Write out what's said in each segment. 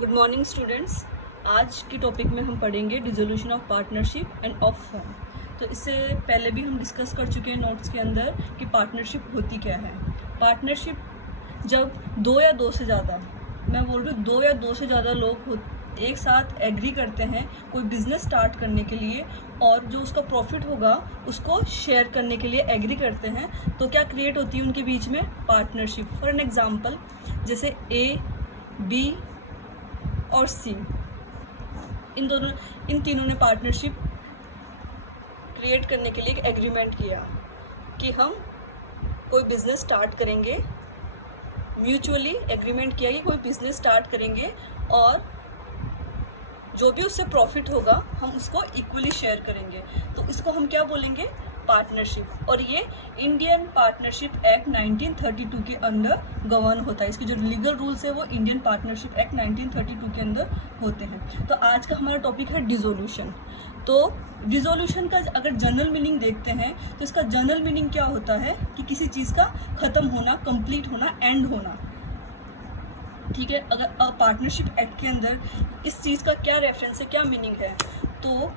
Good morning students. आज की topic में हम पढ़ेंगे dissolution of partnership end of firm. तो इससे पहले भी हम डिस्कस कर चुके हैं नोट्स के अंदर कि पार्टनरशिप होती क्या है। पार्टनरशिप जब दो या दो से ज़्यादा, मैं बोल रही हूँ दो या दो से ज़्यादा लोग एक साथ एग्री करते हैं कोई बिज़नेस स्टार्ट करने के लिए और जो उसका प्रॉफिट होगा उसको शेयर करने के लिए एग्री करते हैं, तो क्या क्रिएट होती है उनके बीच में पार्टनरशिप। फॉर एन एग्जांपल, जैसे ए, बी और सी, इन तीनों ने पार्टनरशिप क्रिएट करने के लिए एक एग्रीमेंट किया कि हम कोई बिज़नेस स्टार्ट करेंगे। म्यूचुअली एग्रीमेंट किया कि कोई बिज़नेस स्टार्ट करेंगे और जो भी उससे प्रॉफिट होगा हम उसको इक्वली शेयर करेंगे, तो इसको हम क्या बोलेंगे, पार्टनरशिप। और ये इंडियन पार्टनरशिप एक्ट 1932 के अंदर गवर्न होता है। इसके जो लीगल रूल्स है वो इंडियन पार्टनरशिप एक्ट 1932 के अंदर होते हैं। तो आज का हमारा टॉपिक है डिसोल्यूशन। तो डिसोल्यूशन का अगर जनरल मीनिंग देखते हैं तो इसका जनरल मीनिंग क्या होता है कि किसी चीज़ का ख़त्म होना, कंप्लीट होना, एंड होना। ठीक है, अगर पार्टनरशिप एक्ट के अंदर इस चीज़ का क्या रेफरेंस है, क्या मीनिंग है, तो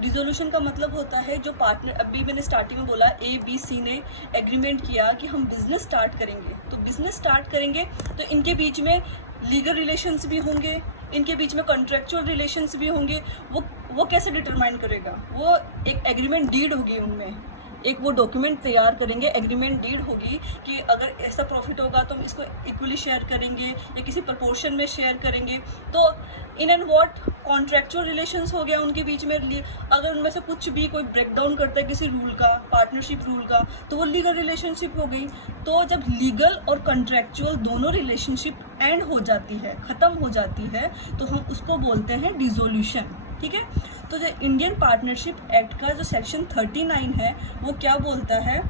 डिसोल्यूशन का मतलब होता है जो पार्टनर, अभी मैंने स्टार्टिंग में बोला ए बी सी ने एग्रीमेंट किया कि हम बिज़नेस स्टार्ट करेंगे। तो बिज़नेस स्टार्ट करेंगे तो इनके बीच में लीगल रिलेशंस भी होंगे, इनके बीच में कॉन्ट्रेक्चुअल रिलेशंस भी होंगे। वो कैसे डिटरमाइन करेगा, वो एक एग्रीमेंट डीड होगी, उनमें एक वो डॉक्यूमेंट तैयार करेंगे, एग्रीमेंट डीड होगी कि अगर ऐसा प्रॉफिट होगा तो हम इसको इक्वली शेयर करेंगे या किसी प्रपोर्शन में शेयर करेंगे। तो in and what contractual relations हो गया उनके बीच में। अगर उनमें से कुछ भी कोई ब्रेक डाउन करता है किसी रूल का, पार्टनरशिप रूल का, तो वो लीगल रिलेशनशिप हो गई। तो जब लीगल और कॉन्ट्रेक्चुअल दोनों रिलेशनशिप एंड हो जाती है, ख़त्म हो जाती है, तो हम उसको बोलते हैं डिसोल्यूशन। ठीक है, तो जो इंडियन पार्टनरशिप एक्ट का जो सेक्शन 39 है वो क्या बोलता है,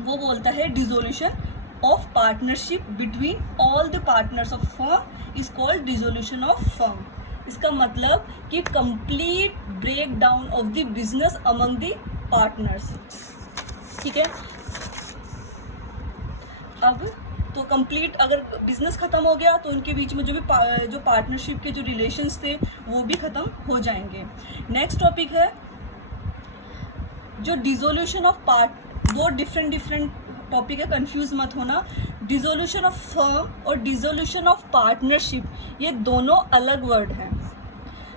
वो बोलता है dissolution of partnership between all the partners of firm is called dissolution of firm. इसका मतलब कि complete break down of the business among the partners. ठीक है, अब तो कंप्लीट अगर बिजनेस ख़त्म हो गया तो उनके बीच में जो पार्टनरशिप के जो रिलेशंस थे वो भी ख़त्म हो जाएंगे। नेक्स्ट टॉपिक है जो डिसोल्यूशन ऑफ दो डिफरेंट टॉपिक है, कंफ्यूज मत होना। डिसोल्यूशन ऑफ फर्म और डिसोल्यूशन ऑफ पार्टनरशिप, ये दोनों अलग वर्ड हैं।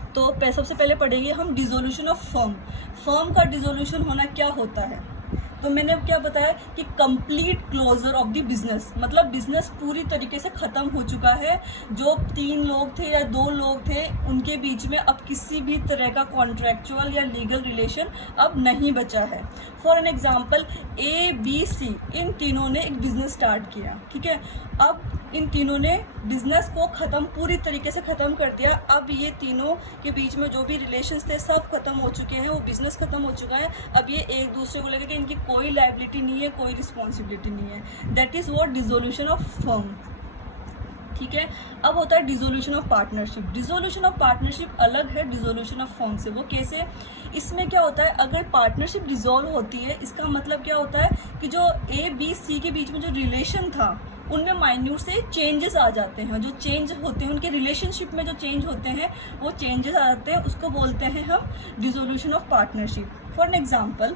तो सबसे पहले पढ़ेंगे हम डिसोल्यूशन ऑफ फर्म। फर्म का डिसोल्यूशन होना क्या होता है, तो मैंने अब क्या बताया कि complete closure of the business, मतलब बिजनेस पूरी तरीके से ख़त्म हो चुका है। जो 3 लोग थे या 2 लोग थे उनके बीच में अब किसी भी तरह का कॉन्ट्रेक्चुअल या लीगल रिलेशन अब नहीं बचा है। For an example, A B C, इन तीनों ने एक बिज़नेस स्टार्ट किया। ठीक है, अब इन तीनों ने बिज़नेस को ख़त्म, पूरी तरीके से ख़त्म कर दिया। अब ये तीनों के बीच में जो भी रिलेशंस थे सब ख़त्म हो चुके हैं, वो बिज़नेस ख़त्म हो चुका है। अब ये एक दूसरे को लगे कि इनकी कोई लायबिलिटी नहीं है, कोई रिस्पॉन्सिबिलिटी नहीं है। That is what dissolution of firm. ठीक है, अब होता है dissolution of partnership. Dissolution of partnership अलग है डिसोल्यूशन ऑफ फर्म से। वो कैसे, इसमें क्या होता है, अगर पार्टनरशिप डिसॉल्व होती है इसका मतलब क्या होता है कि जो ए बी सी के बीच में जो रिलेशन था उनमें माइन्यूट से चेंजेस आ जाते हैं। जो चेंज होते हैं उनके रिलेशनशिप में, जो चेंज होते हैं वो चेंजेस आ जाते हैं, उसको बोलते हैं हम dissolution of partnership. For an example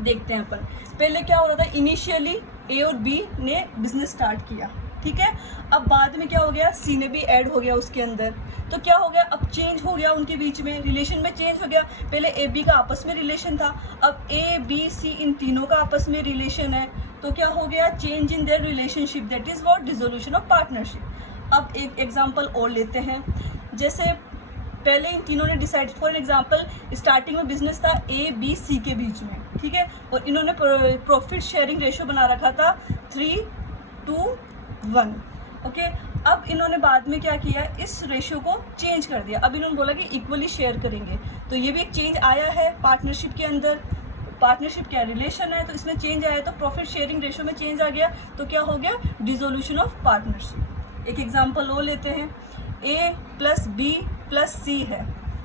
देखते हैं अपन, पहले क्या हो रहा था, इनिशियली ए और बी ने बिजनेस स्टार्ट किया। ठीक है, अब बाद में क्या हो गया, सी ने भी ऐड हो गया उसके अंदर। तो क्या हो गया, अब चेंज हो गया उनके बीच में, रिलेशन में चेंज हो गया। पहले ए बी का आपस में रिलेशन था, अब ए बी सी इन तीनों का आपस में रिलेशन है। तो क्या हो गया, change in their relationship, that is what dissolution of partnership. अब एक एग्जांपल और लेते हैं, जैसे पहले इन तीनों ने डिसाइड, फॉर एग्जांपल स्टार्टिंग में बिजनेस था ए बी सी के बीच में। ठीक है, और इन्होंने प्रॉफिट शेयरिंग रेशियो बना रखा था 3:1। ओके, अब इन्होंने बाद में क्या किया, इस रेशियो को चेंज कर दिया। अब इन्होंने बोला कि इक्वली शेयर करेंगे, तो ये भी एक चेंज आया है पार्टनरशिप के अंदर। पार्टनरशिप क्या रिलेशन है, तो इसमें चेंज आया, तो प्रॉफिट शेयरिंग रेशियो में चेंज आ गया, तो क्या हो गया, डिसोल्यूशन ऑफ पार्टनरशिप। एक एग्जांपल और लेते हैं, ए प्लस बी प्लस सी है,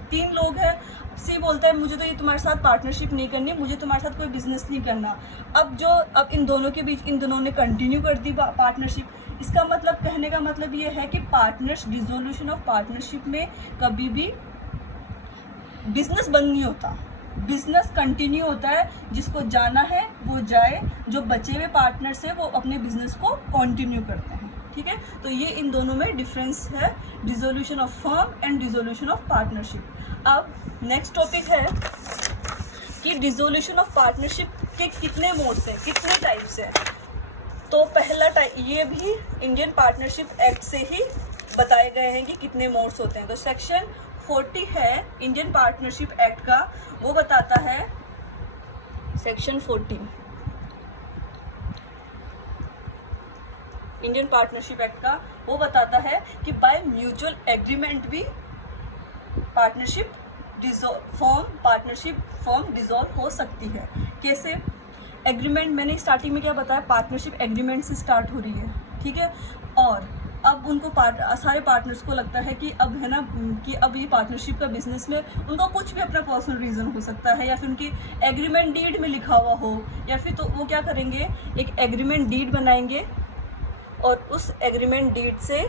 3 लोग हैं। सी बोलता है मुझे तो ये तुम्हारे साथ पार्टनरशिप नहीं करनी, मुझे तुम्हारे साथ कोई बिजनेस नहीं करना। अब इन दोनों के बीच, इन दोनों ने कंटिन्यू कर दी पार्टनरशिप। इसका मतलब, कहने का मतलब ये है कि पार्टनर्स, डिसोल्यूशन ऑफ पार्टनरशिप में कभी भी बिजनेस बंद नहीं होता, बिजनेस कंटिन्यू होता है। जिसको जाना है वो जाए, जो बचे हुए पार्टनर्स हैं वो अपने बिजनेस को कंटिन्यू करते हैं। ठीक है, तो ये इन दोनों में डिफरेंस है, dissolution of firm and dissolution of partnership. अब नेक्स्ट टॉपिक है कि डिसोल्यूशन ऑफ पार्टनरशिप के कितने मोड्स हैं, कितने टाइप्स हैं। तो पहला टाइप, ये भी इंडियन पार्टनरशिप एक्ट से ही बताए गए हैं कि कितने मोड्स होते हैं। तो सेक्शन 40 है इंडियन पार्टनरशिप एक्ट का, वो बताता है, सेक्शन 40 इंडियन पार्टनरशिप एक्ट का वो बताता है कि बाय म्यूचुअल एग्रीमेंट भी पार्टनरशिप फॉर्म डिसॉल्व हो सकती है। कैसे? एग्रीमेंट, मैंने स्टार्टिंग में क्या बताया, पार्टनरशिप एग्रीमेंट से स्टार्ट हो रही है। ठीक है, और अब उनको सारे पार्टनर्स को लगता है कि अब है ना कि अब ये पार्टनरशिप का बिजनेस में उनका कुछ भी अपना पर्सनल रीज़न हो सकता है, या फिर उनकी एग्रीमेंट डीड में लिखा हुआ हो, या फिर तो वो क्या करेंगे, एक एग्रीमेंट डीड बनाएंगे और उस एग्रीमेंट डीड से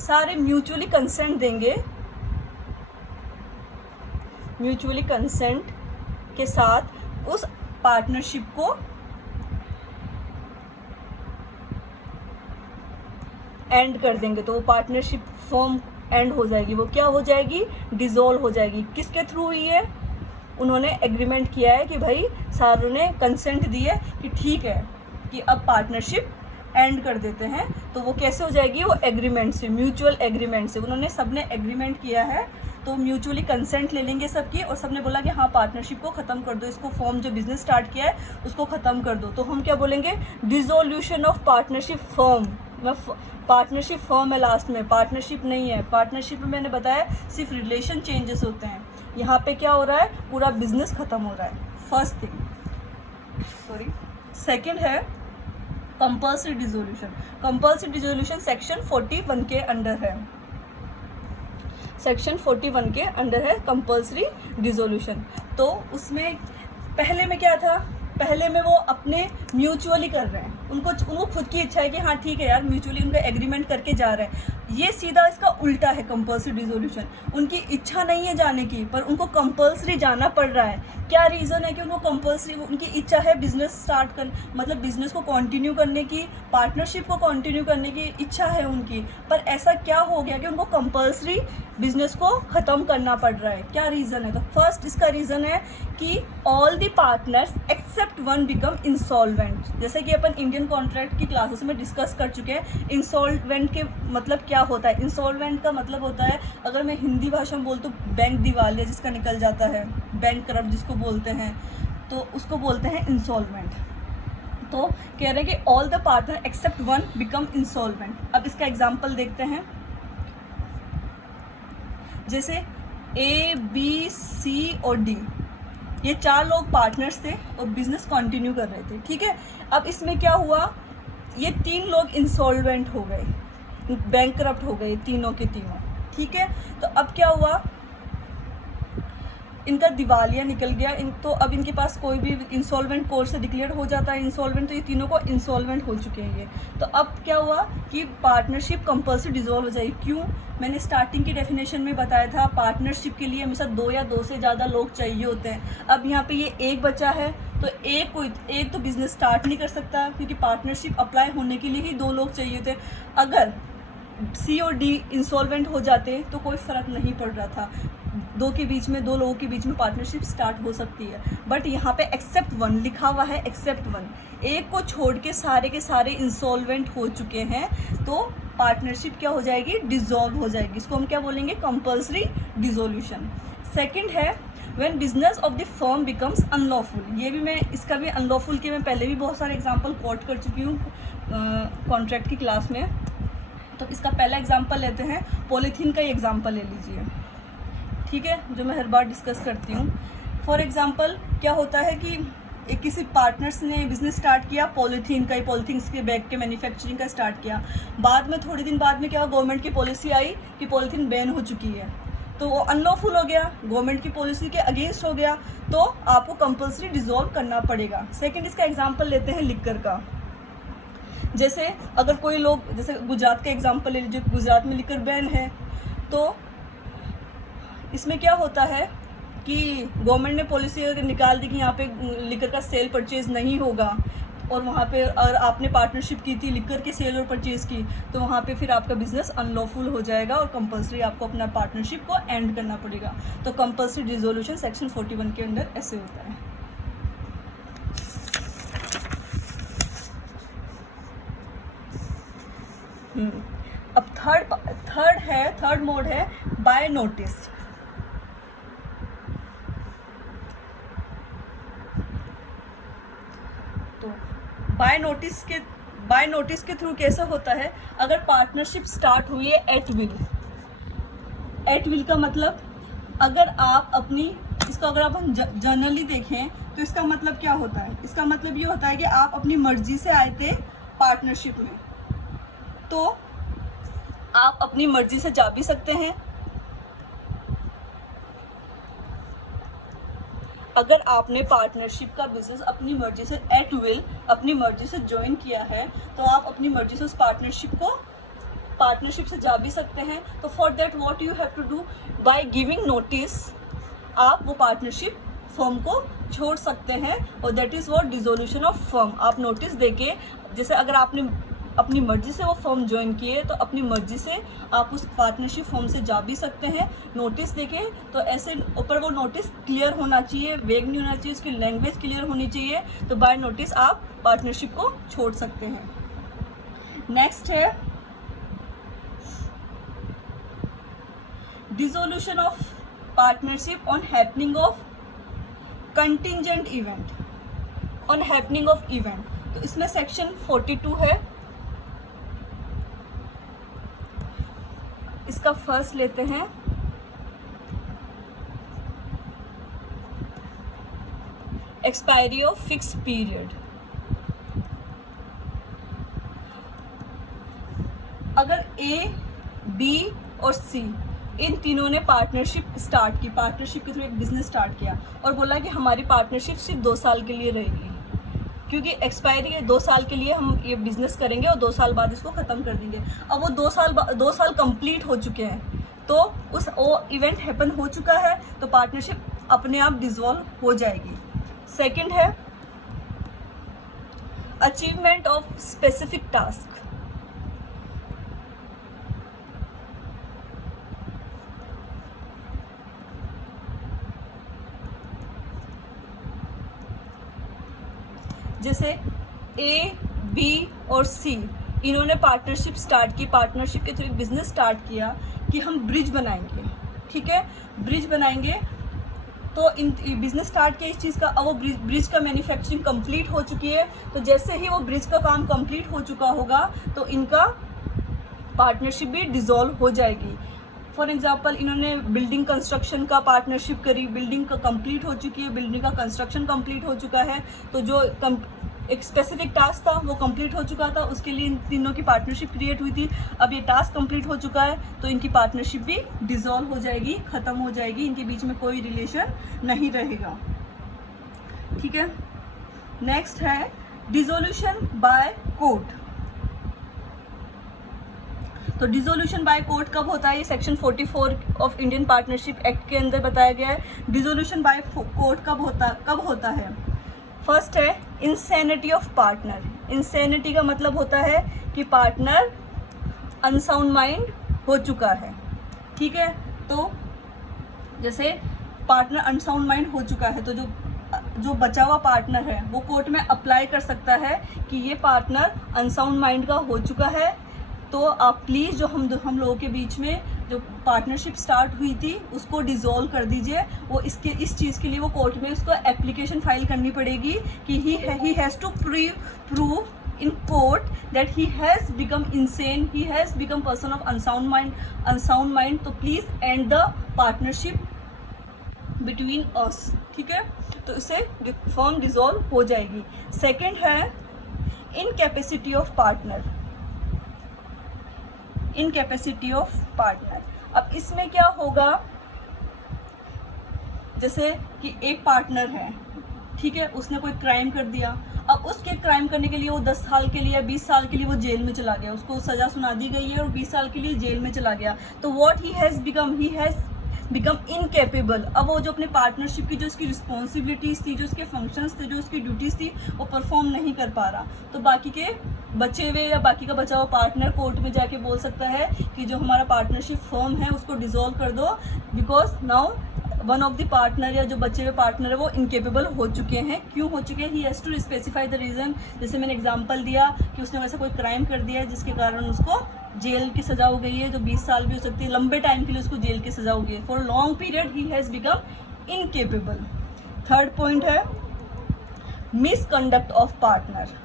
सारे म्यूचुअली कंसेंट देंगे, म्यूचुअली कंसेंट के साथ उस पार्टनरशिप को एंड कर देंगे। तो वो पार्टनरशिप फॉर्म एंड हो जाएगी, वो क्या हो जाएगी, डिसॉल्व हो जाएगी। किसके थ्रू हुई है? उन्होंने एग्रीमेंट किया है कि भाई सारों ने कंसेंट दी है कि ठीक है कि अब पार्टनरशिप एंड कर देते हैं। तो वो कैसे हो जाएगी, वो एग्रीमेंट से, म्यूचुअल एग्रीमेंट से, उन्होंने सबने एग्रीमेंट किया है तो म्यूचुअली कंसेंट ले लेंगे सबकी, और सबने बोला कि हाँ पार्टनरशिप को ख़त्म कर दो, इसको फॉर्म जो बिजनेस स्टार्ट किया है उसको ख़त्म कर दो। तो हम क्या बोलेंगे, dissolution of partnership firm. Partnership firm है लास्ट में, पार्टनरशिप नहीं है। पार्टनरशिप में मैंने बताया सिर्फ रिलेशन चेंजेस होते हैं, यहाँ पे क्या हो रहा है, पूरा बिजनेस ख़त्म हो रहा है। First thing, sorry. सेकेंड है compulsory dissolution. Compulsory dissolution section 41 के अंडर है, सेक्शन 41 के अंडर है कंपल्सरी डिसोल्यूशन। तो उसमें पहले में क्या था, पहले में वो अपने म्यूचुअली कर रहे हैं, उनको खुद की इच्छा है कि हाँ ठीक है यार, म्यूचुअली उनका एग्रीमेंट करके जा रहे हैं। ये सीधा इसका उल्टा है कंपल्सरी डिसोल्यूशन। उनकी इच्छा नहीं है जाने की, पर उनको कंपल्सरी जाना पड़ रहा है। क्या रीज़न है कि उनको कंपल्सरी, उनकी इच्छा है बिजनेस स्टार्ट कर, मतलब बिजनेस को कंटिन्यू करने की, पार्टनरशिप को कंटिन्यू करने की इच्छा है उनकी, पर ऐसा क्या हो गया कि उनको कंपल्सरी बिजनेस को ख़त्म करना पड़ रहा है। क्या रीज़न है? तो फर्स्ट इसका रीज़न है कि all the partners except one become insolvent. जैसे कि अपन इंडियन कॉन्ट्रैक्ट की क्लासेस में डिस्कस कर चुके हैं, इंसॉल्वेंट के मतलब क्या होता है। इंसॉल्वेंट का मतलब होता है, अगर मैं हिंदी भाषा में बोल तो बैंक दिवालिया जिसका निकल जाता है, बैंक करप्ट जिसको बोलते हैं, तो उसको बोलते हैं इंसॉल्वेंट। तो कह रहे हैं कि all the partner except one become insolvent. अब इसका एग्जांपल देखते हैं, जैसे ए, बी, सी और डी, ये 4 लोग पार्टनर्स थे और बिजनेस कंटिन्यू कर रहे थे। ठीक है, अब इसमें क्या हुआ, ये 3 लोग इंसॉल्वेंट हो गए, बैंकरप्ट हो गए, तीनों के तीनों। ठीक है, तो अब क्या हुआ, इनका दिवालिया निकल गया, तो अब इनके पास कोई भी इंसॉल्वेंट कोर्ट से डिक्लेयर हो जाता है इंसॉल्वेंट, तो ये तीनों को इंसॉल्वेंट हो चुके हैं ये। तो अब क्या हुआ कि पार्टनरशिप कंपल्सरी डिसॉल्व हो जाएगी। क्यों? मैंने स्टार्टिंग की डेफिनेशन में बताया था, पार्टनरशिप के लिए हमेशा 2 या 2 से ज़्यादा लोग चाहिए होते हैं। अब यहाँ पे ये एक बचा है, तो एक तो बिजनेस स्टार्ट नहीं कर सकता, क्योंकि पार्टनरशिप अप्लाई होने के लिए ही 2 लोग चाहिए थे। अगर सी और डी इंसॉल्वेंट हो जाते तो कोई फ़र्क नहीं पड़ रहा था, 2 लोगों के बीच में पार्टनरशिप स्टार्ट हो सकती है। बट यहाँ पे एक्सेप्ट वन लिखा हुआ है, एक्सेप्ट वन, एक को छोड़ के सारे इंसॉल्वेंट हो चुके हैं, तो पार्टनरशिप क्या हो जाएगी, डिसॉल्व हो जाएगी। इसको हम क्या बोलेंगे, कंपल्सरी डिसोल्यूशन। सेकंड है when business of the firm becomes unlawful. ये भी मैं, इसका भी अनलॉफुल के मैं पहले भी बहुत सारे एग्जांपल कोट कर चुकी हूँ कॉन्ट्रैक्ट की क्लास में। तो इसका पहला एग्जांपल लेते हैं, पॉलीथीन का ही एग्जांपल ले लीजिए। ठीक है, जो मैं हर बार डिस्कस करती हूँ। फॉर एग्जांपल क्या होता है कि किसी पार्टनर्स ने बिज़नेस स्टार्ट किया पॉलीथीन का ही, पॉलीथीन के बैग के मैन्युफैक्चरिंग का स्टार्ट किया। बाद में थोड़े दिन बाद में क्या हुआ, गवर्नमेंट की पॉलिसी आई कि पॉलीथीन बैन हो चुकी है। तो वो अनलॉफुल हो गया, गवर्नमेंट की पॉलिसी के अगेंस्ट हो गया, तो आपको कंपल्सरी डिसॉल्व करना पड़ेगा। सेकंड इसका एग्जांपल लेते हैं लिकर का। जैसे अगर कोई लोग, जैसे गुजरात का एग्जांपल ले लीजिए, गुजरात में लिकर बैन है, तो इसमें क्या होता है कि गवर्नमेंट ने पॉलिसी अगर निकाल दी कि यहाँ पे लिकर का सेल परचेज नहीं होगा, और वहाँ पे अगर आपने पार्टनरशिप की थी लिकर के सेल और परचेज़ की, तो वहाँ पे फिर आपका बिजनेस अनलॉफुल हो जाएगा और कंपल्सरी आपको अपना पार्टनरशिप को एंड करना पड़ेगा। तो कंपल्सरी डिसोल्यूशन सेक्शन 41 के अंडर ऐसे होता है। अब थर्ड मोड है बाय नोटिस। तो बाय नोटिस के थ्रू कैसा होता है, अगर पार्टनरशिप स्टार्ट हुई है एट विल का मतलब, अगर आप अपनी, इसको अगर आप हम जनरली देखें तो इसका मतलब क्या होता है, इसका मतलब ये होता है कि आप अपनी मर्जी से आए थे पार्टनरशिप में, तो आप अपनी मर्जी से जा भी सकते हैं। अगर आपने पार्टनरशिप का बिजनेस अपनी मर्जी से एट विल अपनी मर्जी से ज्वाइन किया है, तो आप अपनी मर्जी से उस पार्टनरशिप से जा भी सकते हैं। तो for that what you have to do, by giving notice आप वो पार्टनरशिप फर्म को छोड़ सकते हैं, और that is what dissolution of firm. आप नोटिस देके, जैसे अगर आपने अपनी मर्जी से वो फर्म ज्वाइन किए, तो अपनी मर्जी से आप उस पार्टनरशिप फर्म से जा भी सकते हैं नोटिस देके। तो ऐसे ऊपर वो नोटिस क्लियर होना चाहिए, वेग नहीं होना चाहिए, उसकी लैंग्वेज क्लियर होनी चाहिए। तो बाय नोटिस आप पार्टनरशिप को छोड़ सकते हैं। नेक्स्ट है dissolution of partnership on happening of contingent event, on happening of event. तो इसमें सेक्शन 42 है। इसका फर्स्ट लेते हैं, एक्सपायरी ऑफ फिक्स पीरियड। अगर ए, बी और सी इन तीनों ने पार्टनरशिप स्टार्ट की, पार्टनरशिप के थ्रू एक बिजनेस स्टार्ट किया और बोला कि हमारी पार्टनरशिप सिर्फ 2 साल के लिए रहेगी, क्योंकि एक्सपायरी है 2 साल के लिए हम ये बिज़नेस करेंगे और 2 साल बाद इसको ख़त्म कर देंगे। अब वो 2 साल कंप्लीट हो चुके हैं, तो वो इवेंट हैपन हो चुका है, तो पार्टनरशिप अपने आप डिसॉल्व हो जाएगी। सेकंड है अचीवमेंट ऑफ स्पेसिफिक टास्क। जैसे ए, बी और सी इन्होंने पार्टनरशिप स्टार्ट की, पार्टनरशिप के थ्रू एक बिजनेस स्टार्ट किया कि हम ब्रिज बनाएंगे, ठीक है, ब्रिज बनाएंगे। तो इन बिजनेस स्टार्ट किया इस चीज़ का, अब वो ब्रिज का मैन्युफैक्चरिंग कंप्लीट हो चुकी है। तो जैसे ही वो ब्रिज का काम कंप्लीट हो चुका होगा, तो इनका पार्टनरशिप भी डिसॉल्व हो जाएगी। फॉर एग्जांपल, इन्होंने बिल्डिंग कंस्ट्रक्शन का पार्टनरशिप करी, बिल्डिंग का कंप्लीट हो चुकी है, बिल्डिंग का कंस्ट्रक्शन कंप्लीट हो चुका है, तो जो एक स्पेसिफिक टास्क था वो कंप्लीट हो चुका था, उसके लिए इन तीनों की पार्टनरशिप क्रिएट हुई थी। अब ये टास्क कंप्लीट हो चुका है, तो इनकी पार्टनरशिप भी डिसॉल्व हो जाएगी, ख़त्म हो जाएगी, इनके बीच में कोई रिलेशन नहीं रहेगा, ठीक है। नेक्स्ट है डिसोल्यूशन बाय कोर्ट। तो डिसोल्यूशन बाय कोर्ट कब होता है, ये section 44 of Indian partnership act के अंदर बताया गया है। डिसोल्यूशन बाय कोर्ट कब होता है? फर्स्ट है इंसैनिटी ऑफ पार्टनर। इंसैनिटी का मतलब होता है कि पार्टनर अनसाउंड माइंड हो चुका है, ठीक है। तो जैसे पार्टनर अनसाउंड माइंड हो चुका है, तो जो बचा हुआ पार्टनर है वो कोर्ट में अप्लाई कर सकता है कि ये पार्टनर अनसाउंड माइंड का हो चुका है, तो आप प्लीज़ जो हम लोगों के बीच में जो पार्टनरशिप स्टार्ट हुई थी उसको डिसॉल्व कर दीजिए। वो इस चीज़ के लिए वो कोर्ट में उसको एप्लीकेशन फाइल करनी पड़ेगी कि he has to prove in court that he has become insane, he has become person of unsound mind, तो please end the partnership between us, ठीक है। तो इससे फर्म डिसॉल्व हो जाएगी। सेकंड है incapacity of partner. Incapacity of partner, अब इसमें क्या होगा जैसे कि एक पार्टनर है, ठीक है, उसने कोई क्राइम कर दिया, अब उसके क्राइम करने के लिए वो 10 साल के लिए या 20 साल के लिए वो जेल में चला गया, उसको सज़ा सुना दी गई है और 20 साल के लिए जेल में चला गया, तो what he has become incapable. अब वो जो अपने पार्टनरशिप की जो उसकी रिस्पॉन्सिबिलिटीज़ थी, जो उसके फंक्शंस थे, जो उसकी ड्यूटीज़ थी, वो परफॉर्म नहीं कर पा रहा, तो बाकी के बचे हुए या बाकी का बचा हुआ पार्टनर कोर्ट में जाके बोल सकता है कि जो हमारा पार्टनरशिप फर्म है उसको डिसॉल्व कर दो, because now one of the partner या जो बचे हुए पार्टनर है वो इनकेपेबल हो चुके हैं। क्यों हो चुके हैं? He has to specify the reason. जैसे मैंने एग्जांपल दिया कि उसने वैसा कोई क्राइम कर दिया है जिसके कारण उसको जेल की सज़ा हो गई है, जो 20 साल भी हो सकती है, लंबे टाइम के लिए उसको जेल की सज़ा हो गई है, for long period he has become incapable. Third point है मिसकंडक्ट ऑफ पार्टनर।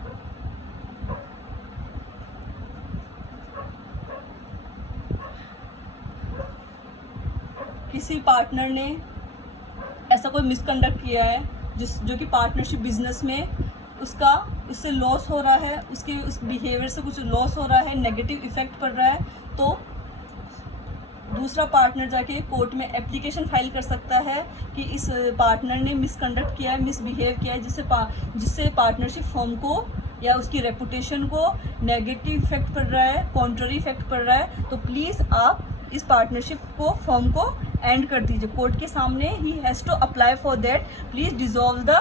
किसी पार्टनर ने ऐसा कोई मिसकंडक्ट किया है जो कि पार्टनरशिप बिजनेस में उसका उससे लॉस हो रहा है, उसके उस बिहेवियर से कुछ लॉस हो रहा है, नेगेटिव इफेक्ट पड़ रहा है, तो दूसरा पार्टनर जाके कोर्ट में एप्लीकेशन फाइल कर सकता है कि इस पार्टनर ने मिसकंडक्ट किया है, मिसबिहेव किया है, जिससे पार्टनरशिप फर्म को या उसकी रेपुटेशन को नेगेटिव इफेक्ट पड़ रहा है, कॉन्ट्ररी इफेक्ट पड़ रहा है, तो प्लीज़ आप इस पार्टनरशिप को फर्म को एंड कर दीजिए। कोर्ट के सामने he has to apply for that, please dissolve the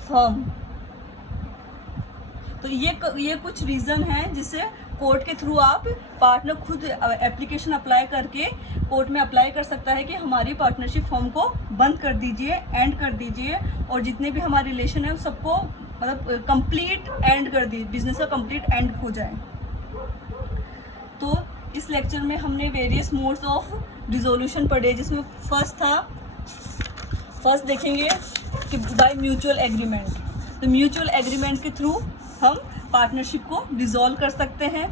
firm. तो ये कुछ रीज़न है जिससे कोर्ट के थ्रू आप पार्टनर खुद एप्लीकेशन अप्लाई करके कोर्ट में अप्लाई कर सकता है कि हमारी पार्टनरशिप फर्म को बंद कर दीजिए, एंड कर दीजिए, और जितने भी हमारे रिलेशन है सबको मतलब कंप्लीट एंड कर दी, बिजनेस का कंप्लीट एंड हो जाए। तो इस लेक्चर में हमने वेरियस मोड्स ऑफ डिसोल्यूशन पढ़े, जिसमें फर्स्ट देखेंगे कि बाय म्यूचुअल एग्रीमेंट। तो म्यूचुअल एग्रीमेंट के थ्रू हम पार्टनरशिप को डिसॉल्व कर सकते हैं।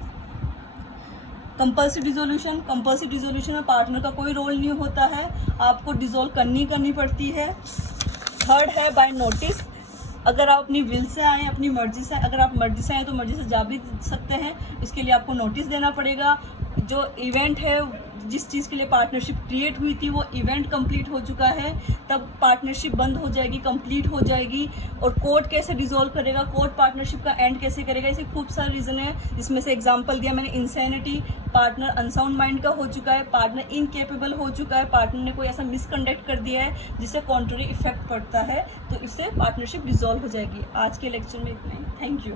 कंपल्सरी डिसोल्यूशन में पार्टनर का कोई रोल नहीं होता है, आपको डिसॉल्व करनी पड़ती है। थर्ड है बाय नोटिस। अगर आप अपनी विल से आए, अपनी मर्जी से, अगर आप मर्जी से आए तो मर्जी से जा भी सकते हैं, इसके लिए आपको नोटिस देना पड़ेगा। जो इवेंट है, जिस चीज़ के लिए पार्टनरशिप क्रिएट हुई थी, वो इवेंट कंप्लीट हो चुका है, तब पार्टनरशिप बंद हो जाएगी, कंप्लीट हो जाएगी। और कोर्ट कैसे डिसॉल्व करेगा, कोर्ट पार्टनरशिप का एंड कैसे करेगा, इसे खूब सारे रीज़न है, जिसमें से एग्जांपल दिया मैंने। इंसैनिटी, पार्टनर अनसाउंड माइंड का हो चुका है, पार्टनर इनकेपेबल हो चुका है, पार्टनर ने कोई ऐसा मिसकंडक्ट कर दिया है जिससे कॉन्ट्ररी इफेक्ट पड़ता है, तो इससे पार्टनरशिप डिसॉल्व हो जाएगी। आज के लेक्चर में इतना ही। Thank you.